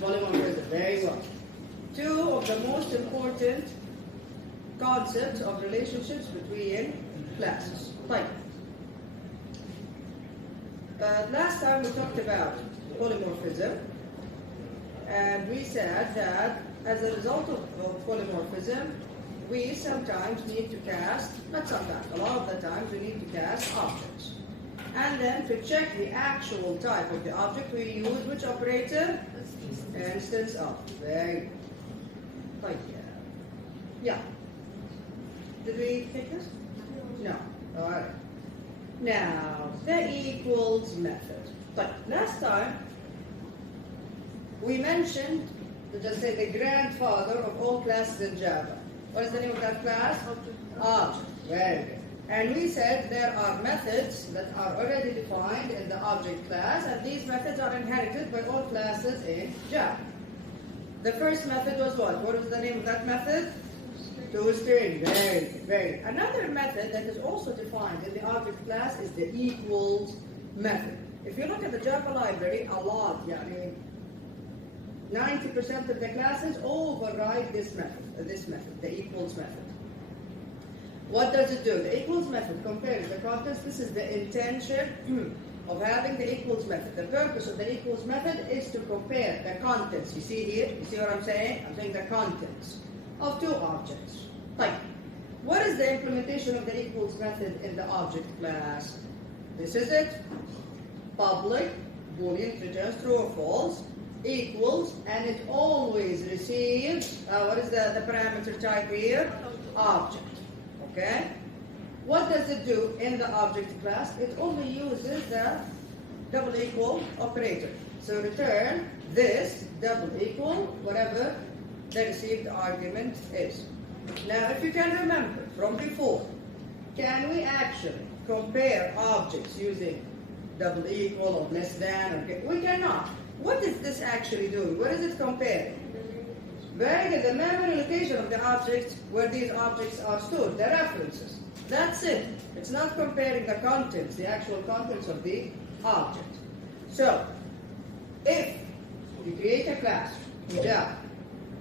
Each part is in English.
polymorphism. Very well. Two of the most important concepts of relationships between classes. Right. Last time we talked about polymorphism, and we said that as a result of polymorphism, we sometimes need to cast, not sometimes, a lot of the times we need to cast objects. And then to check the actual type of the object, we use which operator? Instance of. Very good. Right. Yeah. Did we take this? No. All right. Now, the equals method. But last time, we mentioned, just say, the grandfather of all classes in Java. What is the name of that class? Object. Very good. And we said there are methods that are already defined in the object class, and these methods are inherited by all classes in Java. The first method was what? What is the name of that method? ToString. Very good. Very good. Another method that is also defined in the object class is the equals method. If you look at the Java library, a lot, 90% of the classes override this method, the equals method. What does it do? The equals method compares the contents. This is the intention of having the equals method. The purpose of the equals method is to compare the contents. You see here? You see what I'm saying? I'm saying the contents of two objects. Like, what is the implementation of the equals method in the object class? This is it. Public Boolean returns true or false, equals, and it always receives, what is the parameter type here? Object. Okay? What does it do in the object class? It only uses the double equal operator. So return this double equal, whatever the received argument is. Now, if you can remember from before, can we actually compare objects using double equal or less than? Or we cannot. What is this actually doing? What is it comparing? Very good. The memory location of the objects where these objects are stored, the references. That's it. It's not comparing the contents, the actual contents of the object. So, if you create a class in Java,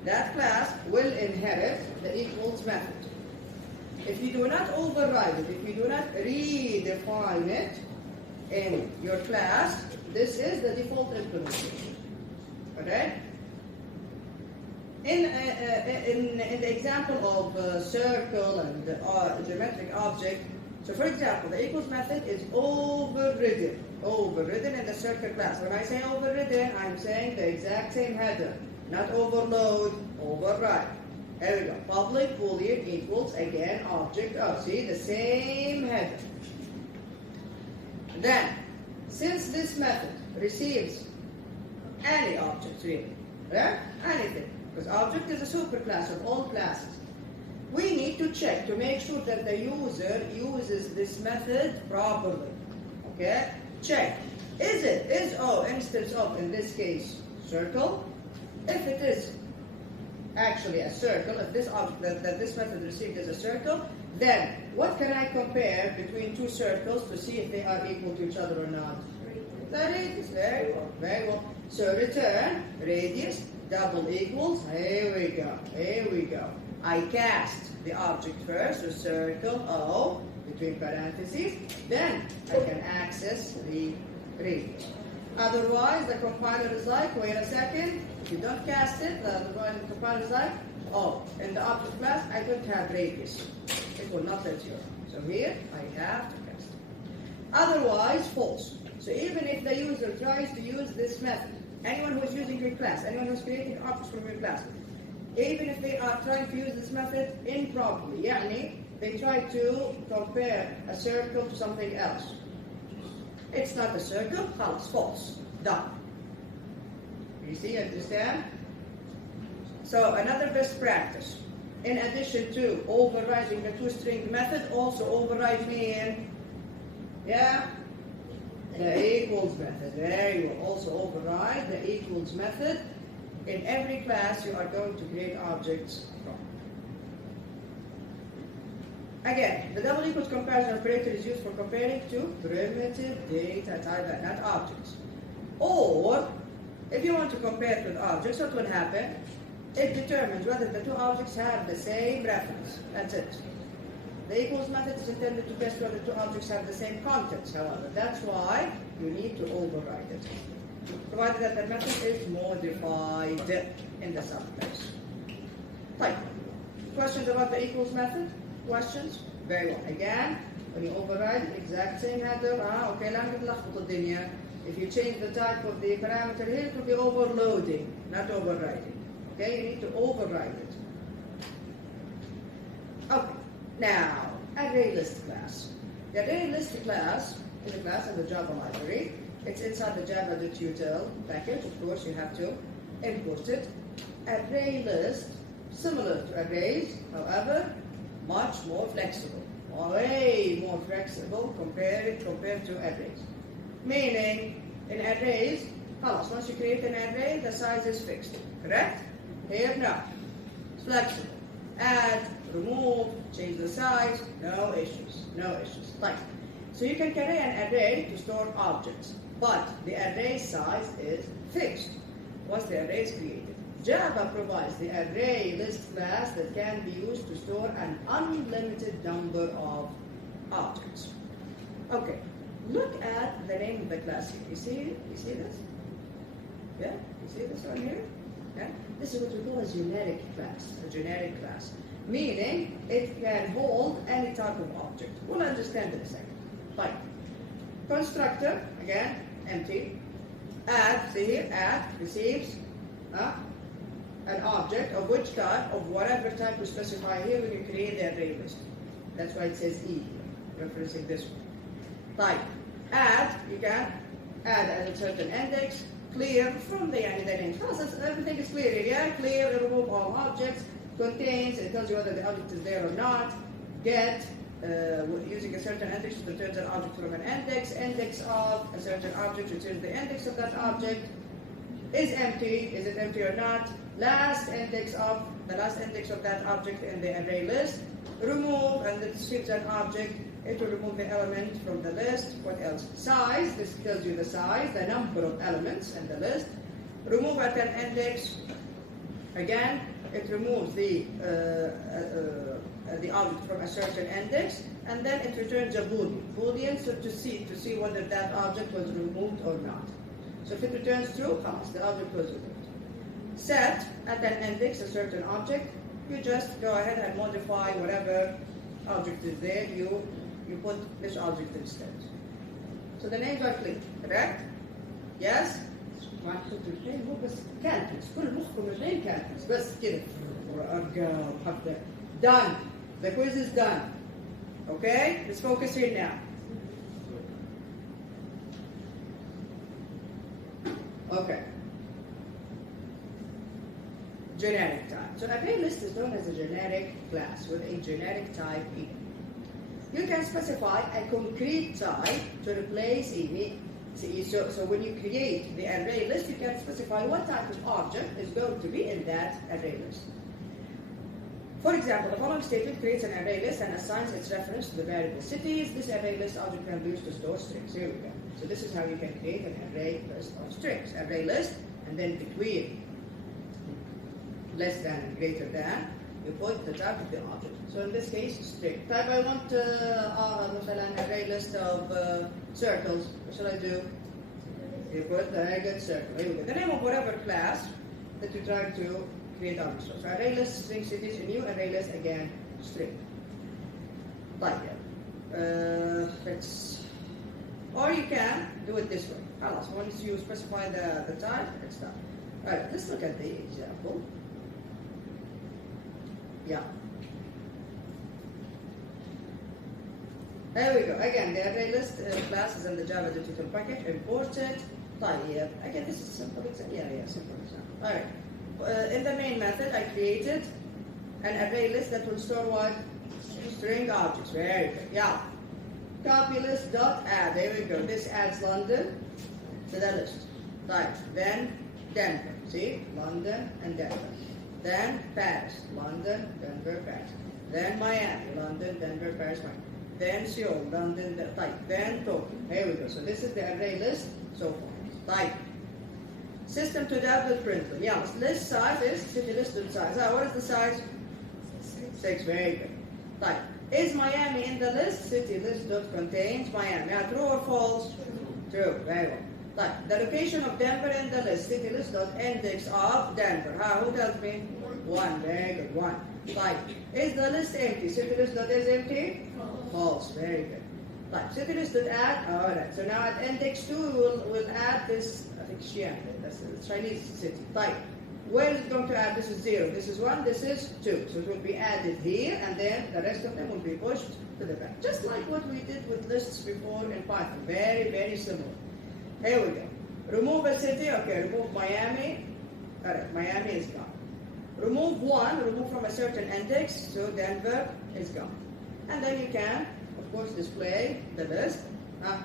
that class will inherit the equals method. If you do not override it, if you do not redefine it in your class, this is the default implementation. Okay? In the example of circle and geometric object, so for example, the equals method is overridden in the circle class. When I say overridden, I'm saying the exact same header, not overload, override. Here we go. Public Boolean equals, again, object of. See, the same header. Then, since this method receives any object really, right? Anything, because object is a superclass of all classes, we need to check to make sure that the user uses this method properly. Okay? Check. Is instance of, in this case, circle? If it is actually a circle, if this object that this method received is a circle, then what can I compare between two circles to see if they are equal to each other or not? The radius. Very well. Very well. So return radius double equals. Here we go. Here we go. I cast the object first, so circle O between parentheses. Then I can access the radius. Otherwise, the compiler is like, wait a second. If you don't cast it, the compiler is like, oh, in the object class, I don't have radius. It will not let you. So here, I have to cast it. Otherwise, false. So even if the user tries to use this method, anyone who is using your class, anyone who is creating objects from your class, even if they are trying to use this method improperly, they try to compare a circle to something else. It's not a circle, it's false. Done. You see, understand? So another best practice. In addition to overriding the ToString method, also override me in, the equals method. There you will also override the equals method in every class you are going to create objects from. Again, the double equals comparison operator is used for comparing two primitive data type, not objects. Or If you want to compare it with objects, what will happen? It determines whether the two objects have the same reference. That's it. The equals method is intended to test whether two objects have the same contents, however. That's why you need to override it, provided that the method is modified in the subclass. Right. Questions about the equals method? Questions? Very well. Again, when you override, exact same header. Okay, لا نلخبط الدنيا. If you change the type of the parameter here, it will be overloading, not overriding. Okay, you need to override it. Okay, now, array list class. The array list class is a class in the Java library. It's inside the java.util package. Of course, you have to import it. Array list, similar to arrays, however, much more flexible. Way more flexible compared to arrays. Meaning, in arrays, once you create an array, the size is fixed. Correct? Here, no. It's flexible. Add, remove, change the size, no issues. No issues. Right. So you can carry an array to store objects, but the array size is fixed once the array is created. Java provides the array list class that can be used to store an unlimited number of objects. Okay, look at the name of the class here. You see this? Yeah? You see this one here? Yeah? This is what we call a generic class. A generic class. Meaning it can hold any type of object. We'll understand in a second. Fine. Constructor, again, empty. Add, see here, add, receives an object of which type, of whatever type we specify here when you create the array list. That's why it says E, referencing this one. Type. Add, you can add at a certain index, clear from the name. Everything is clear here, yeah? Clear, remove all objects, contains, it tells you whether the object is there or not. Get, using a certain index, it returns an object from an index of a certain object, returns the index of that object. Is empty, is it empty or not? The last index of that object in the array list. Remove, and it strips an object, it will remove the element from the list. What else? Size, this tells you the size, the number of elements in the list. Remove at an index, again, it removes the object from a certain index, and then it returns a boolean, so to see whether that object was removed or not. So if it returns true, the object was removed. Set at an index a certain object, you just go ahead and modify whatever object is there, you put this object instead. So the names are clear, correct? Yes? Done. The quiz is done. Okay? Let's focus here now. Okay. Generic type. So array list is known as a generic class with a generic type E. You can specify a concrete type to replace any. So when you create the array list, you can specify what type of object is going to be in that array list. For example, the following statement creates an array list and assigns its reference to the variable cities. This array list object can be used to store strings. Here we go. So this is how you can create an array list of strings. Array list, and then between less than and greater than, you put the type of the object. So in this case, string. Type I want an array list of circles. What should I do? You put the array circle. Here we go. The name of whatever class that you're trying to create objects. So array list, string cities, a new array list, again, string. Like that. Or you can do it this way. Once you specify the type, it's done. Alright, let's look at the example. Yeah. There we go. Again, the array list class is in the java.util package. Import it. Again, this is simple example. Yeah, simple example. Alright. In the main method, I created an array list that will store what? String objects. Very good. Yeah. Copy list dot add. There we go. This adds London to the list. Right. Then Denver. See? London and Denver. Then Paris. London, Denver, Paris. Then Miami. London, Denver, Paris, Miami. Then Seoul. London, Then Tokyo. Here we go. So this is the array list so far. Type. System to adapt with println. Yeah, list size is city list size. What is the size? 6. Very good. Right. Is Miami in the list? City list dot contains Miami. True or false? True. Very well. Right. The location of Denver in the list. City list dot index of Denver. Who tells me? 1. Very good. 1. Right. Is the list empty? City list dot is empty? False. Very good. Right. City list dot add. All right. So now at index 2 we'll add this. I think Xi'an. That's the Chinese city. Right. Where is it going to add? This is 0, this is 1, this is 2. So it will be added here, and then the rest of them will be pushed to the back. Just like what we did with lists before in Python. Very, very similar. Here we go. Remove a city. Okay, remove Miami. All right, Miami is gone. Remove 1, remove from a certain index, so Denver is gone. And then you can, of course, display the list.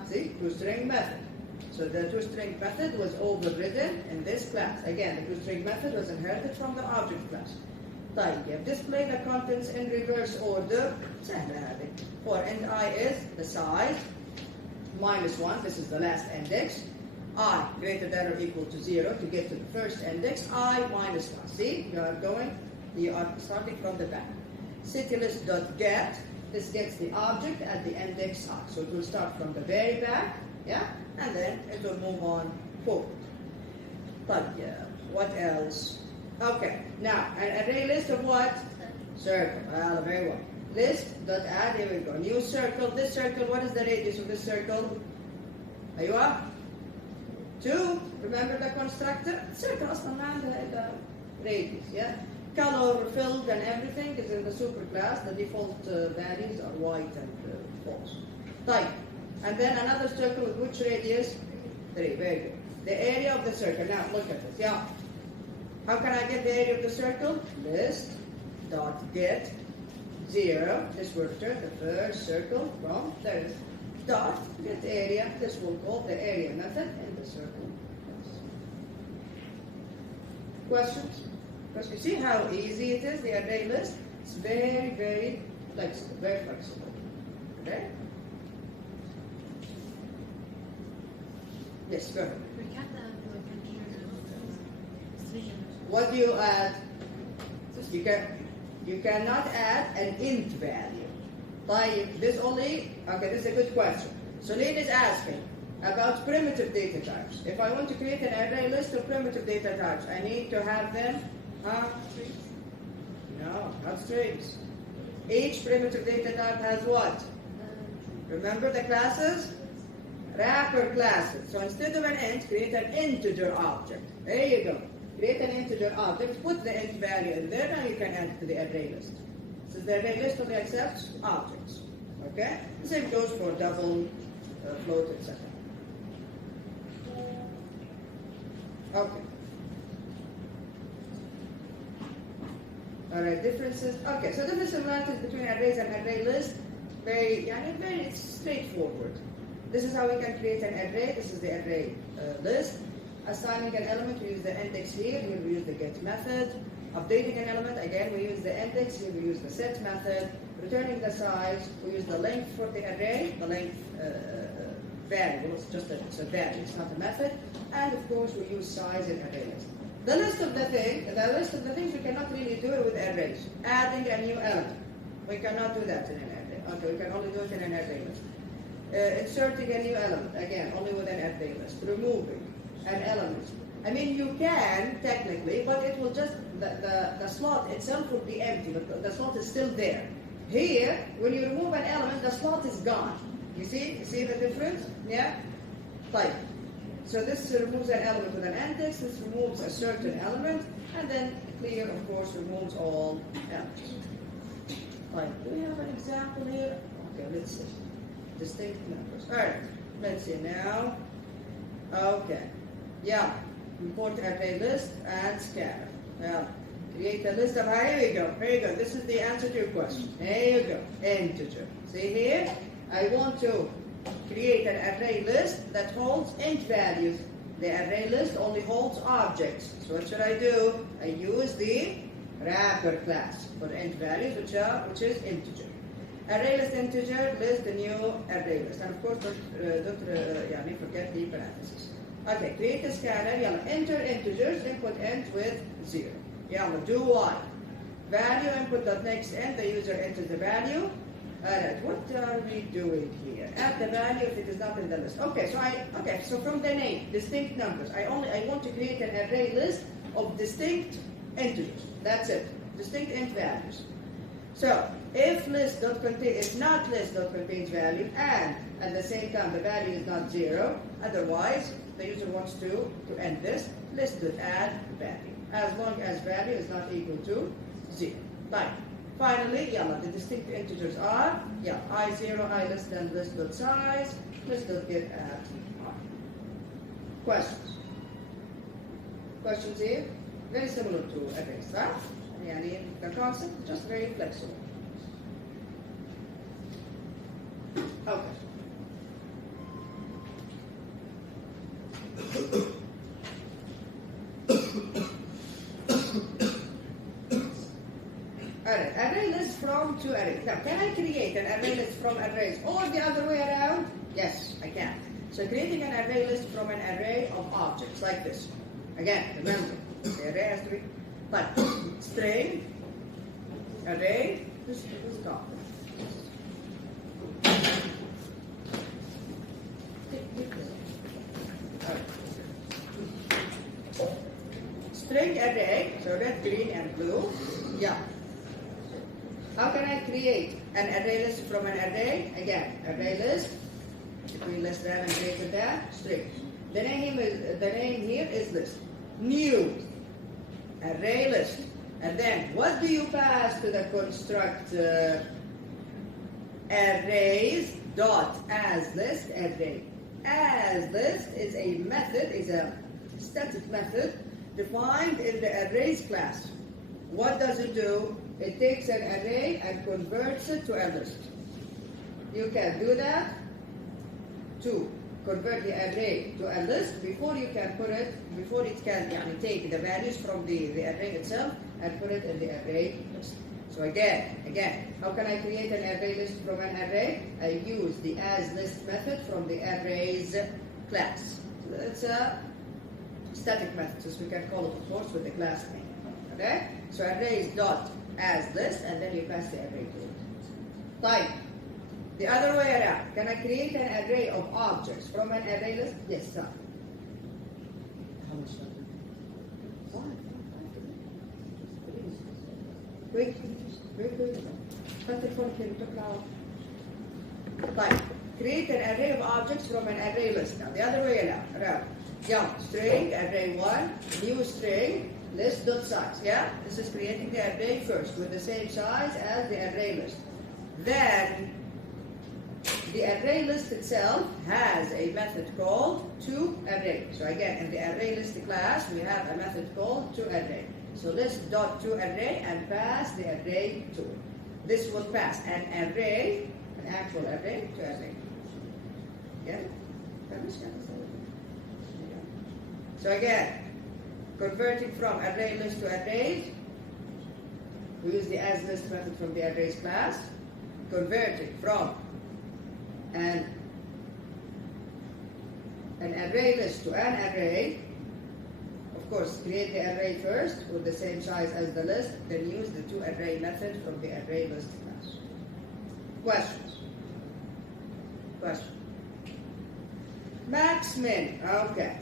See, toString method. So the toString method was overridden in this class. Again, the toString method was inherited from the object class. طيب, display the contents in reverse order. سهلة هذه. For int I is the size, -1, this is the last index. I greater than or equal to 0 to get to the first index. I -1. See, you are starting from the back. CityList.get, this gets the object at the index I. So it will start from the very back, yeah? And then it will move on forward. But yeah, what else? Okay, now an array list of what? Circle. Very well. List.add, here we go. New circle. This circle, what is the radius of this circle? أيوة. 2. Remember the constructor? Circle أصلا ما عندها إلا radius, yeah? Color, filled, and everything is in the superclass. The default values are white and false. Type. And then another circle with which radius? 3. Very good. The area of the circle. Now look at this. Yeah. How can I get the area of the circle? List.get 0. This will return the first circle from there. Dot get area. This will call the area method in the circle. Questions? Because you see how easy it is, the array list? It's very, very flexible. Very flexible. Okay? Yes, go ahead. What do you add? You cannot add an int value. This only, okay, this is a good question. Sunil is asking about primitive data types. If I want to create an array list of primitive data types, I need to have them, no, not strings. Each primitive data type has what? Remember the classes? Wrapper classes. So instead of an int, create an integer object. There you go. Create an integer object, put the int value in there, now you can add it to the array list. So the array list only accepts objects. Okay? The same goes for double, float, etc. Okay. Alright, differences. Okay, so different similarities between arrays and array list. Very straightforward. This is how we can create an array. This is the array list. Assigning an element, we use the index here. Here we use the get method. Updating an element, again we use the index. Here we use the set method. Returning the size, we use the length for the array. The length variable, it's a value, it's not a method. And of course we use size in array list. The list of the things we cannot really do it with arrays. Adding a new element, we cannot do that in an array. Okay, we can only do it in an array list. Inserting a new element, again, only with an array list. Removing an element. I mean, you can technically, but it will just, the slot itself will be empty, but the slot is still there. Here, when you remove an element, the slot is gone. You see the difference? Yeah? Fine. So this removes an element with an index, this removes a certain element, and then clear, of course, removes all elements. Fine. Do we have an example here? Okay, let's see. Distinct numbers. Alright, let's see now. Okay. Yeah. Import array list and scatter. Yeah. Create a list of, here we go. Here you go. This is the answer to your question. There you go. Integer. See here? I want to create an array list that holds int values. The array list only holds objects. So what should I do? I use the wrapper class for int values, which is integer. Array list integer, list the new array list. And of course, don't forget the parentheses. Okay, create a scanner. Yalla, enter integers, input int with 0. Yalla, do while. Value input dot next int, the user enters the value. Alright, what are we doing here? Add the value if it is not in the list. Okay, so from the name, distinct numbers. I want to create an array list of distinct integers. That's it. Distinct int values. So if not list dot contains value, and at the same time the value is not 0, otherwise the user wants to end this, list dot add value. As long as value is not equal to 0. Fine. Finally, the distinct integers are, I0, I less than list dot size, list dot get at I. Questions? Questions here? Very similar to arrays, right? The concept just very flexible. Okay. Alright, array list from to array. Now, can I create an array list from arrays or the other way around? Yes, I can. So creating an array list from an array of objects like this. Again, remember, the array has to be string, array, this is top. String array, so red, green, and blue. Yeah. How can I create an array list from an array? Again, array list, between less than and greater than, string. The name here is list. New array list. And then what do you pass to the constructor? Arrays dot as list array. As list is a method, is a static method defined in the arrays class. What does it do? It takes an array and converts it to a list. You can do that to convert the array to a list before it can take the values from the array itself and put it in the array list. So again, how can I create an array list from an array? I use the as list method from the arrays class. So it's a static method, as we can call it, of course, with the class name. Okay? So arrays dot as list, and then you pass the array to it. Type. The other way around. Can I create an array of objects from an array list? Yes, sir. How much time? 5. Quick. Cut the phone here. Type. Create an array of objects from an array list. Now, the other way around. String, array 1, new string, list dot size. This is creating the array first with the same size as the array list. Then the array list itself has a method called toArray. So again, in the array list class, we have a method called toArray. So list dot toArray and pass the array to it. This will pass an array, an actual array, to array. Get it? So again, converting from array list to arrays, we use the as list method from the arrays class. Converting from an array list to an array, of course, create the array first with the same size as the list, then use the toArray method from the array list class. Questions? Question. Max, min. Okay,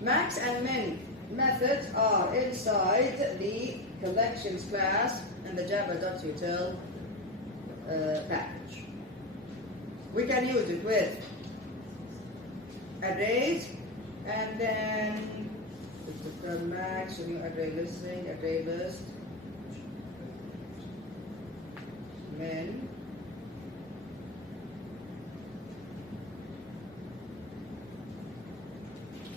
Max and min methods are inside the collections class and the java.util package. We can use it with arrays and then max, new array listing, array list, min,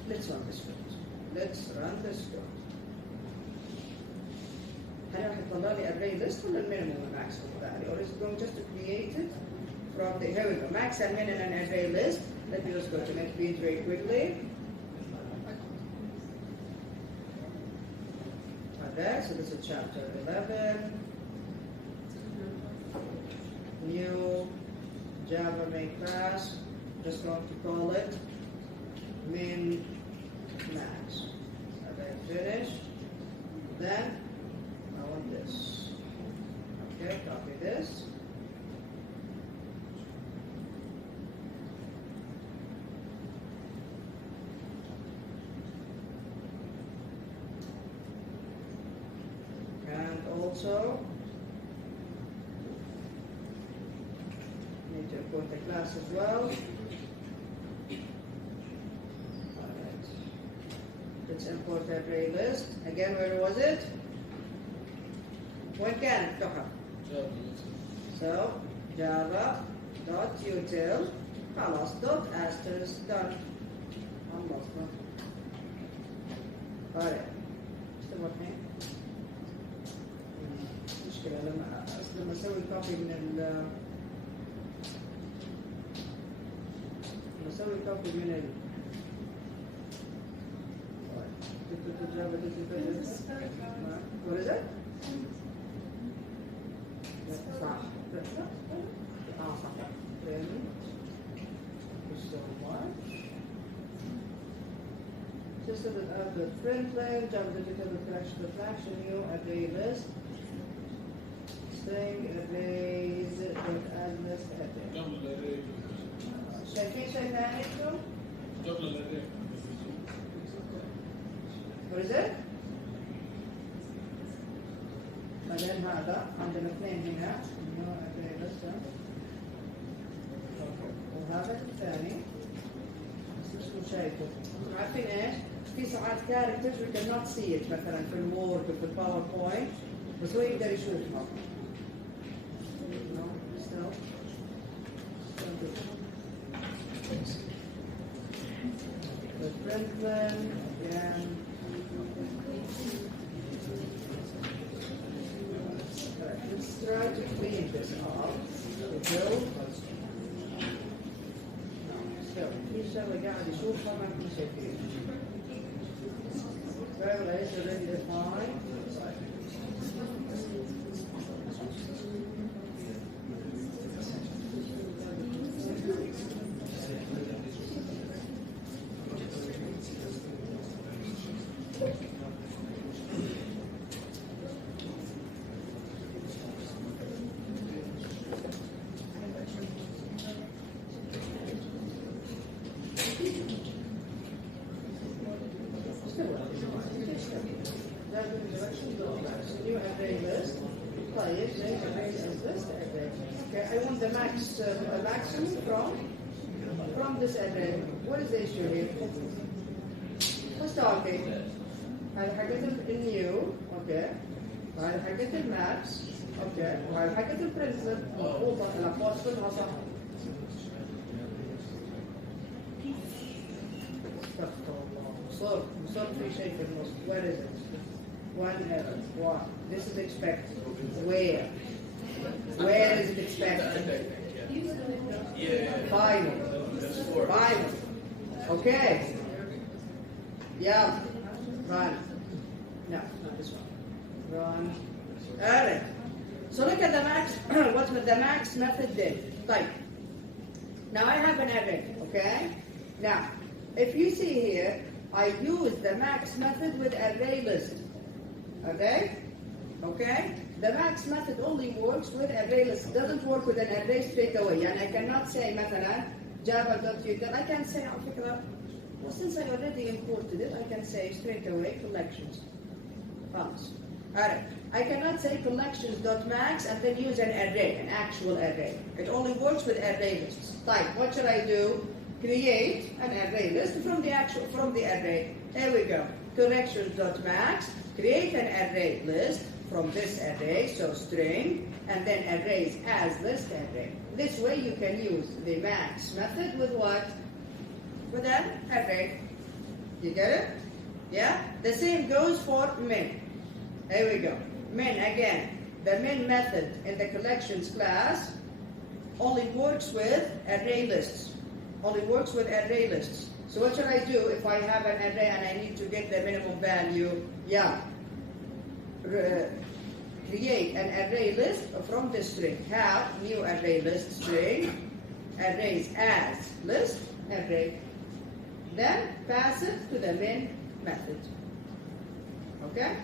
let's run this code. هل راح يطلع لي array list ولا minimum and maximum value, or is it going just to create it from the, here we go, max and min in an array list. Let me just go to NetBeans very quickly. Okay, so this is chapter 11. New Java main class, just going to call it min max. Okay, finish. Then I want this. Okay, copy this. And also need to import the class as well. Alright. Let's import the array list. Again, where was it? When can it come up? So java.util خلاص dot asterisk done. خلصنا. طيب اشتغل الحين. مشكلة لما اسوي كوبي من What is it? صح. صح. Thank you so much. Just so that I have the print line, Java digital collection, new array list, string arrays, add list array. شايفين شيء ثاني انتم؟ What is it? بعدين هذا عندنا اثنين هنا new array list وهذا الثاني بس مش شايفه. عارفين ايش؟ في ساعات كاركترز we cannot see it مثلا في الوورد وفي الباوربوينت بس هو يقدر يشوفها. The Franklin and let's try to clean this off. في شغلة قاعد يشوفها ما في شيء فيه. Variable is already defined. New array list. Okay, I want the maximum from this array. What is the issue here? What's talking? I حقت new, okay. I حقت max, okay. I حقت principal, مضبوطة الأقواس كلها صح. صار في شيء في النص. Where is it? One error. What? This is expected. Where? Where is it expected? Final. Final. Okay. Yeah. Run. No, not this one. Run. Alright. So look at the max. What the max method did. Like. Now I have an array. Okay. Now, if you see here, I use the max method with array list. Okay? Okay? The max method only works with array list. It doesn't work with an array straight away. And I cannot say مثلا java.util. I can say على فكرة, well, since I already imported it, I can say straight away collections. Promise. Alright. I cannot say collections.max and then use an array, an actual array. It only works with array lists. Like, what should I do? Create an array list from the array. There we go. Collections.max. Create an array list from this array, so string, and then arrays as list array. This way you can use the max method with what? With an array. You get it? Yeah? The same goes for min. There we go. Min, again, the min method in the collections class only works with array lists. Only works with array lists. So what should I do if I have an array and I need to get the minimum value? Yeah. Create an array list from the string. Have new array list string, arrays as list, array. then pass it to the main method. Okay?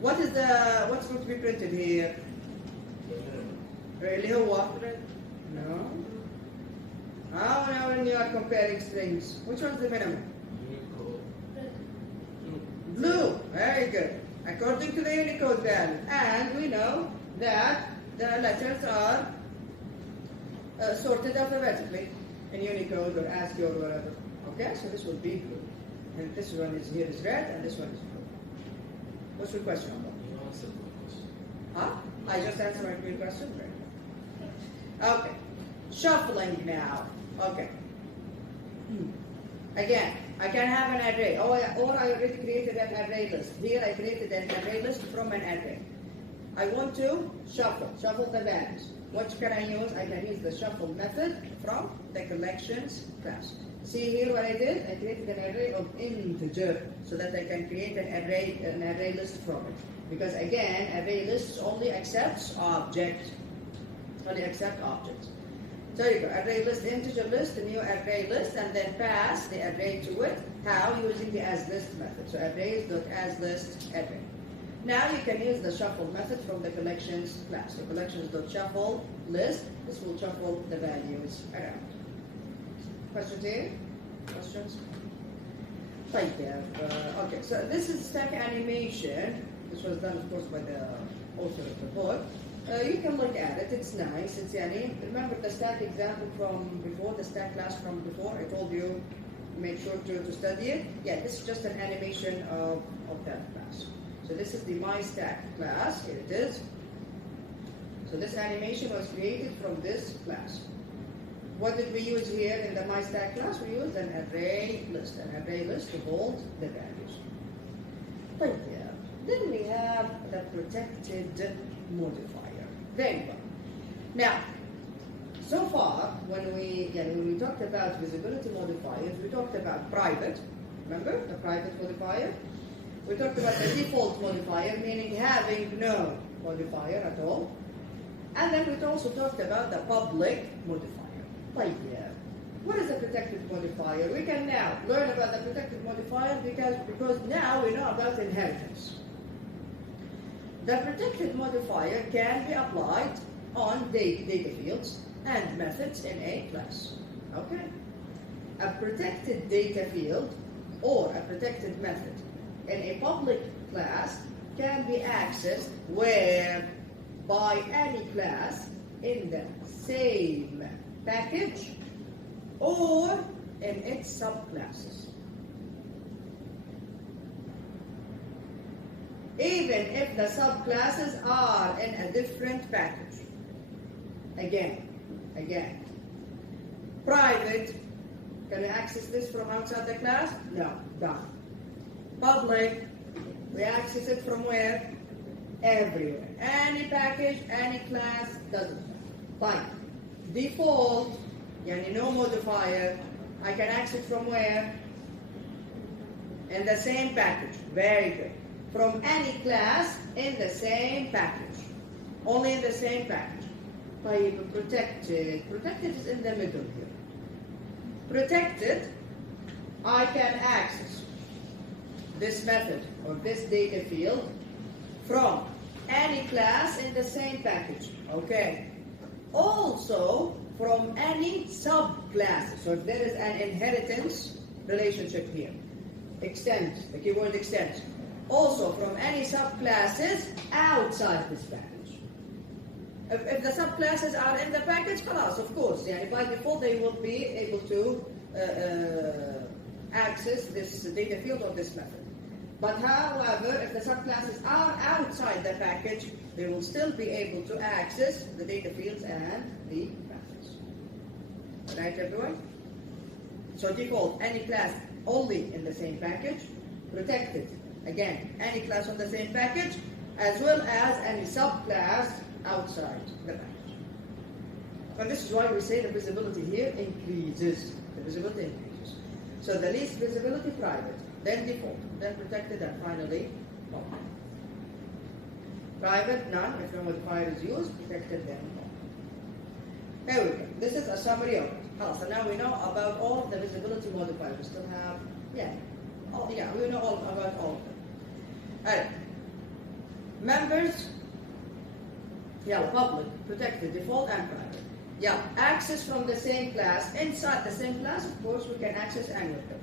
What's going to be printed here? Really هو? No. How when you are comparing strings? Which one's the minimum? Blue. Very good. According to the Unicode value. And we know that the letters are sorted alphabetically in Unicode or ASCII or whatever. Okay, so this will be blue. And this one is here is red and this one is blue. What's your question about? Huh? I just answered my question. Okay. Shuffling now. Okay. Again, I can have an array. Or I already created an array list. Here I created an array list from an array. I want to shuffle the values. What can I use? I can use the shuffle method from the collections class. See here what I did? I created an array of integer so that I can create an array list from it. Because again, array lists only accepts objects. Only accept objects. So you go array list, integer list, a new array list, and then pass the array to it. How? Using the asList method. So arrays.asList array. Now you can use the shuffle method from the collections class. So collections.shuffle list. This will shuffle the values around. Questions here? Questions? Okay, so this is stack animation. This was done, of course, by the author of the book. You can look at it. It's nice. It's remember the stack example from before, the stack class from before. I told you, make sure to study it. Yeah, this is just an animation of that class. So this is the myStack class. Here it is. So this animation was created from this class. What did we use here in the myStack class? We used an array list to hold the values. But yeah, then we have the protected modifier. Very well. Now, so far, when we talked about visibility modifiers, we talked about private. Remember the private modifier? We talked about the default modifier, meaning having no modifier at all. And then we also talked about the public modifier. Like, what is the protected modifier? We can now learn about the protected modifier because now we know about inheritance. The protected modifier can be applied on data fields and methods in a class. Okay? A protected data field or a protected method in a public class can be accessed where by any class in the same package or in its subclasses. Even if the subclasses are in a different package. Again. Private, can we access this from outside the class? No, done. Public, we access it from where? Everywhere. Any package, any class, doesn't matter. Fine. Default, no modifier, I can access from where? In the same package. Very good. From any class in the same package. Only in the same package. Protected. Protected is in the middle here. Protected, I can access this method or this data field from any class in the same package. Okay. Also from any subclass. So if there is an inheritance relationship here. Extend, the keyword extends. Also from any subclasses outside this package. If the subclasses are in the package, خلاص, of course, by default they will be able to access this data field or this method. But however, if the subclasses are outside the package, they will still be able to access the data fields and the methods. Right, everyone? So default, any class only in the same package. Protected, again, any class on the same package, as well as any subclass outside the package. And this is why we say the visibility here increases. The visibility increases. So the least visibility, private, then default, then protected, and finally public. Private, none, if no modifier is used. Protected, then public. There we go. This is a summary of it. So now we know about all of the visibility modifiers. We still have, we know all about all of them. Alright. Members, public, protected, default, and private. Access from the same class. Inside the same class, of course, we can access any of them.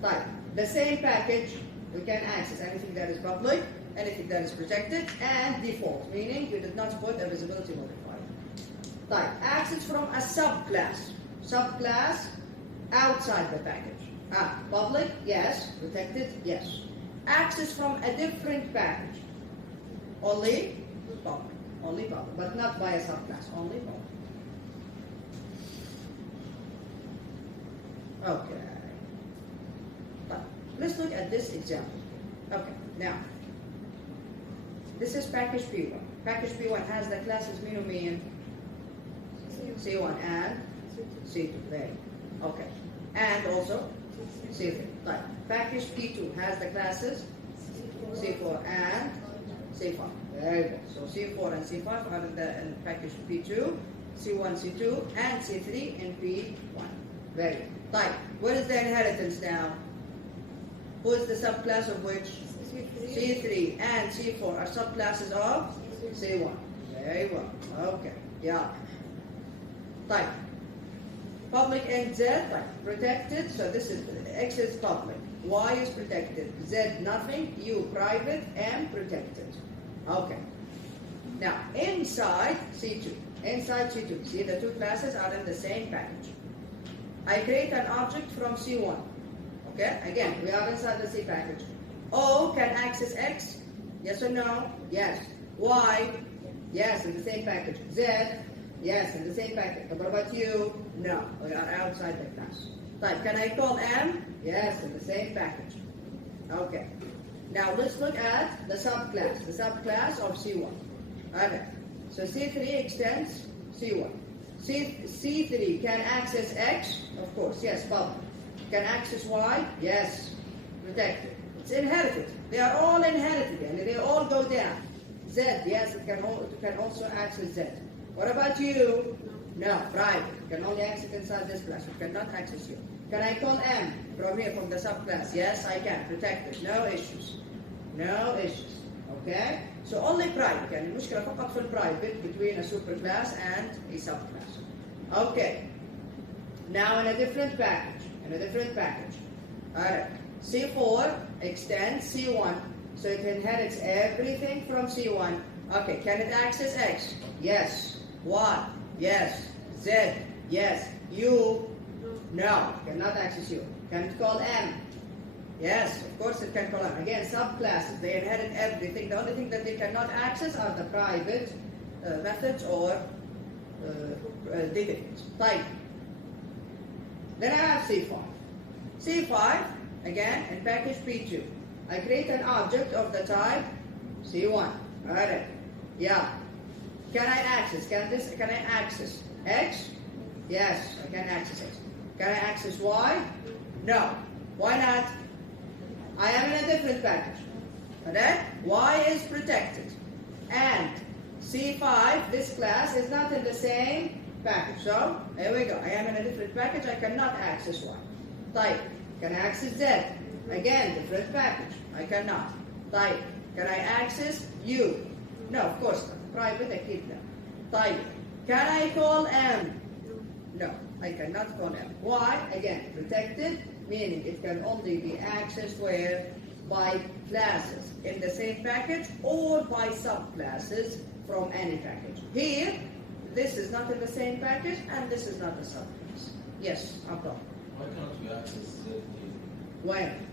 Type. The same package, we can access anything that is public, anything that is protected, and default, meaning you did not put a visibility modifier. Type. Access from a subclass. Subclass outside the package. Public, yes. Protected, yes. Access from a different package. Only public. Only public, but not by a subclass. Only public. Okay. But let's look at this example. Okay, now this is package P1. Package P1 has the classes mean C1 and C2. There. Okay. And also C3. Right. Package P2 has the classes C4 and C5. Very good. So C4 and C5 are in package P2, C1, C2, and C3 in P1. Very good. Right. What is the inheritance now? Who is the subclass of which? C3 and C4 are subclasses of C1. Very well. Okay. Type. Public and Z, type. Protected. So this is X is public. Y is protected. Z nothing. U private and protected. Okay. Now inside C2. Inside C2. See, the two classes are in the same package. I create an object from C1. Okay? Again, we are inside the C package. O can access X? Yes or no? Yes. Y? Yes, in the same package. Z? Yes, in the same package. But what about you? No, we are outside the class. Type. Can I call M? Yes, in the same package. Okay. Now let's look at the subclass. The subclass of C1. Okay. So C3 extends C1. C3 can access X? Of course, yes, public. Can access Y? Yes, protected. It's inherited. They are all inherited and they all go down. Z, yes, it can also access Z. What about you? No, private. You can only access inside this class. You cannot access you. Can I call M from here, from the subclass? Yes, I can. Protected. No issues. No issues. Okay? So only private. يعني المشكلة فقط في private between a superclass and a subclass. Okay. Now in a different package. Alright. C4 extends C1. So it inherits everything from C1. Okay. Can it access X? Yes. Y? Yes. Z? Yes. U? No. Cannot access U. Can it call M? Yes, of course it can call M. Again, subclasses, they inherit everything. The only thing that they cannot access are the private methods or digits. Type. Then I have C5. C5, again, in package P2. I create an object of the type C1. Alright. Can I access? Can I access X? Yes, I can access X. Can I access Y? No. Why not? I am in a different package. Alright? Y is protected. And C5, this class, is not in the same package. So, here we go. I am in a different package. I cannot access Y. Type. Can I access Z? Again, different package. I cannot. Type. Can I access U? No, of course not. Private, I keep them. Type. Can I call M? No, I cannot call M. Why? Again, protected, meaning it can only be accessed where? By classes in the same package or by subclasses from any package. Here, this is not in the same package and this is not a subclass. Yes, Abdul. Why can't we access Z? When?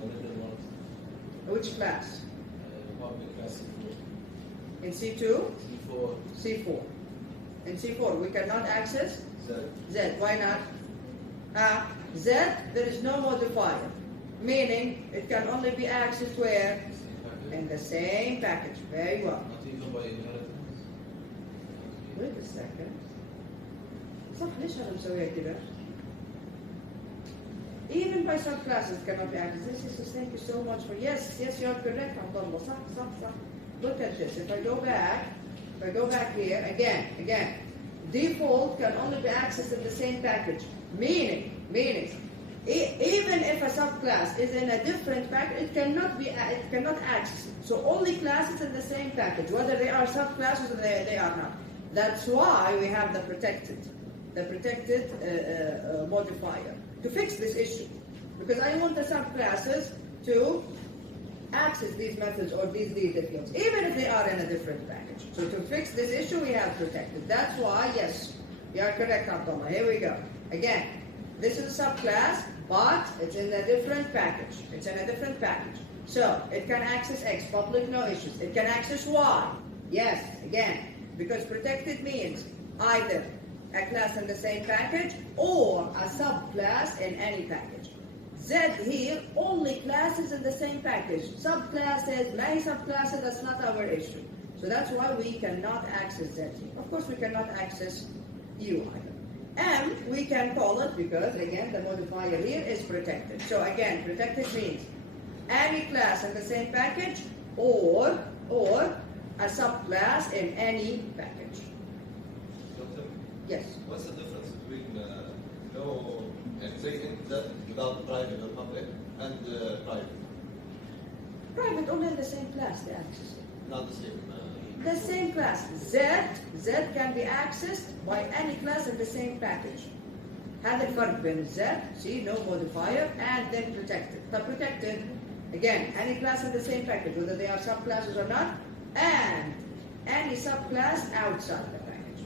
The middle one. Which class? Public class C4. In C2? C4. C4. In C4, we cannot access Z. Z. Why not? Z, there is no modifier, meaning it can only be accessed where? In the same package. Very well. Not even by inheritance. Wait a second. صح ليش أنا مسويها كده؟ Even by subclasses cannot be accessed. This is thank you so much for yes, you are correct, Abdullah. صح. Look at this. If I go back here again. default can only be accessed in the same package. Meaning, even if a subclass is in a different package, it cannot access it. So only classes in the same package, whether they are subclasses or they are not. That's why we have the protected modifier to fix this issue. Because I want the subclasses to access these methods or these data fields, even if they are in a different package. So to fix this issue, we have protected. That's why, yes, you are correct, Abdullah. Here we go. Again, this is a subclass, but it's in a different package. It's in a different package. So it can access X, public, no issues. It can access Y. Yes, again, because protected means either a class in the same package or a subclass in any package. Z here, only classes in the same package. Subclasses, many subclasses, that's not our issue. So that's why we cannot access Z here. Of course, we cannot access U either. M, we can call it because, again, the modifier here is protected. So again, protected means any class in the same package or a subclass in any package. Doctor, Yes. what's the difference between no and saying that without private or public and private? Private only in the same class they access it. Not the same. The same class. Z can be accessed by any class in the same package. هذا الفرق بين Z, see, no modifier, and then protected. The protected, again, any class in the same package, whether they are subclasses or not, and any subclass outside the package.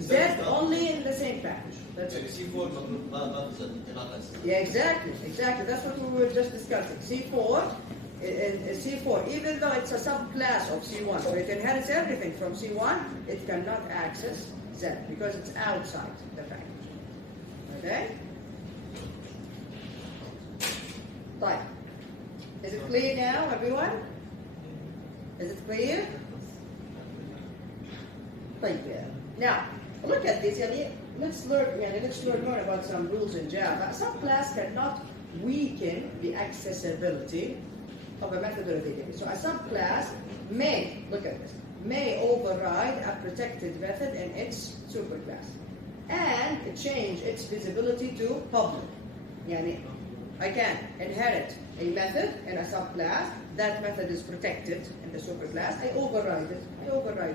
Z only in the same package. That's it. C4 not Z, cannot access. Yeah, exactly. That's what we were just discussing. C4, even though it's a subclass of C1, so it inherits everything from C1, it cannot access Z because it's outside the package. Okay? Right. Is it clear now, everyone? Is it clear? طيب. Now, look at this. Let's learn more about some rules in Java. A subclass cannot weaken the accessibility of a method or a database. So a subclass may, look at this, may override a protected method in its superclass and change its visibility to public. يعني, I can inherit a method in a subclass. That method is protected in the superclass. I override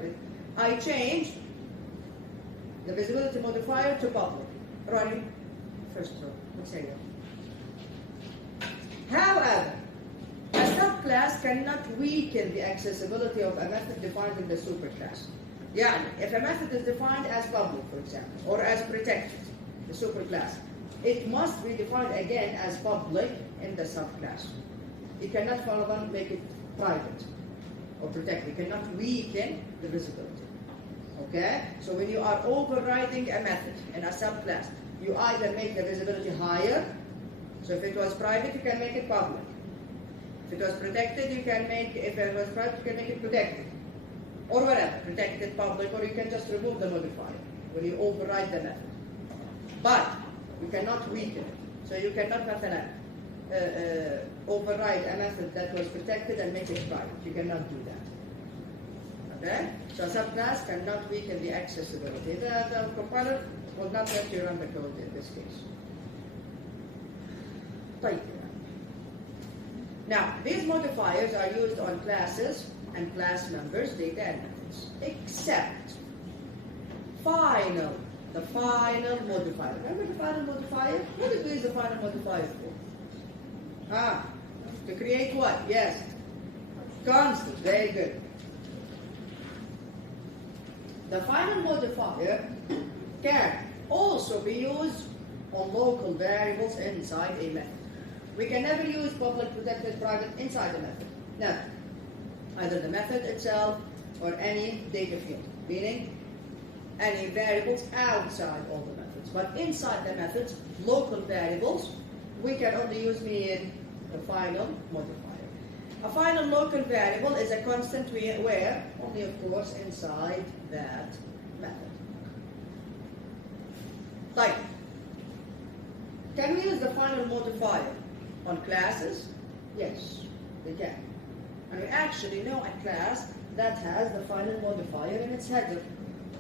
it. I change the visibility modifier to public. Running first row. Let's say that. However, a subclass cannot weaken the accessibility of a method defined in the superclass. Yeah, if a method is defined as public, for example, or as protected, the superclass, it must be defined again as public in the subclass. It cannot, for example, make it private or protected. It cannot weaken the visibility. Okay? So when you are overriding a method in a subclass, you either make the visibility higher. So if it was private, you can make it public. If it was protected, you can make, if it was private, you can make it protected. Or whatever, protected, public, or you can just remove the modifier when you override the method. But you cannot weaken it. So you cannot override a method that was protected and make it private. You cannot do that. Okay? So a subclass cannot weaken the accessibility. The compiler will not let you run the code in this case. طيب. Now, these modifiers are used on classes and class members, data and methods, except the final modifier. Remember the final modifier? What did we use the final modifier for? To create what? Yes. Constant. Very good. The final modifier can also be used on local variables inside a method. We can never use public, protected, private inside the method. Never. Either the method itself or any data field, meaning any variables outside all the methods. But inside the methods, local variables, we can only use the final modifier. A final local variable is a constant where only, of course, inside that method. Type. Can we use the final modifier on classes? Yes, we can. And we actually know a class that has the final modifier in its header.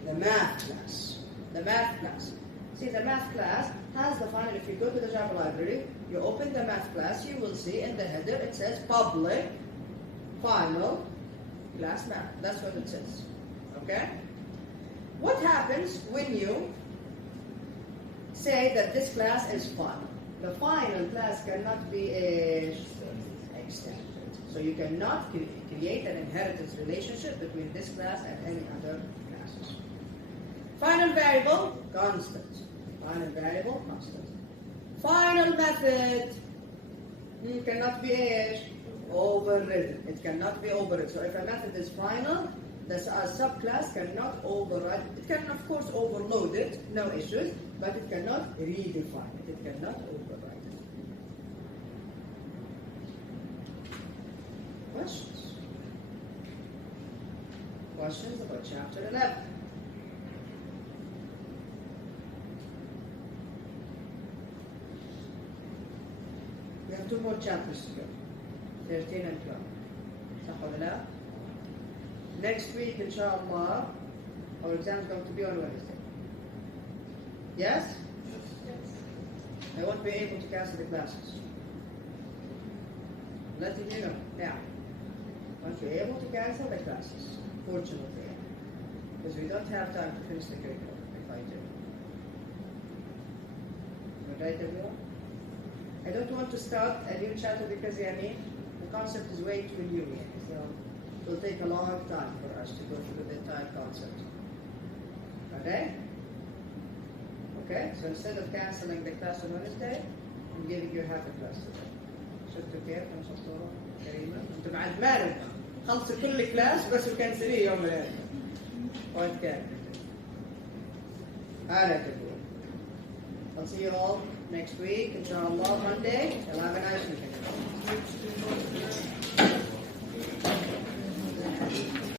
the math class. The math class. See, the math class has the final. If you go to the Java library, you open the math class, you will see in the header it says public final class math. That's what it says. Okay? What happens when you say that this class is final? The final class cannot be extended. So you cannot create an inheritance relationship between this class and any other classes. Final variable, constant. Final variable, constant. Final method cannot be overridden. It cannot be overridden. So if a method is final, the subclass cannot override. It can, of course, overload it, no issues, but it cannot redefine it. It cannot override it. Questions? Questions about chapter 11? We have 2 more chapters to go. 13 and 12. صح ولا لا? Next week, inshallah, our exam is going to be on Wednesday. Yes? I won't be able to cancel the classes. Letting you know now. I won't be able to cancel the classes, fortunately. Because we don't have time to finish the curriculum if I do. Right, everyone? I don't want to start a new chapter because the concept is way too new. So it will take a long time for us to go through the entire concept. Okay? Okay, so instead of cancelling the class on Wednesday, I'm giving you half a class today. شفتوا كيف انا شطوره كريمه؟ انتوا بعد مالك خلصوا كل كلاس بس وكنسليه يوم من الايام. اوكي. Alright everyone. I'll see you all next week, inshallah, Monday. You'll have a nice weekend.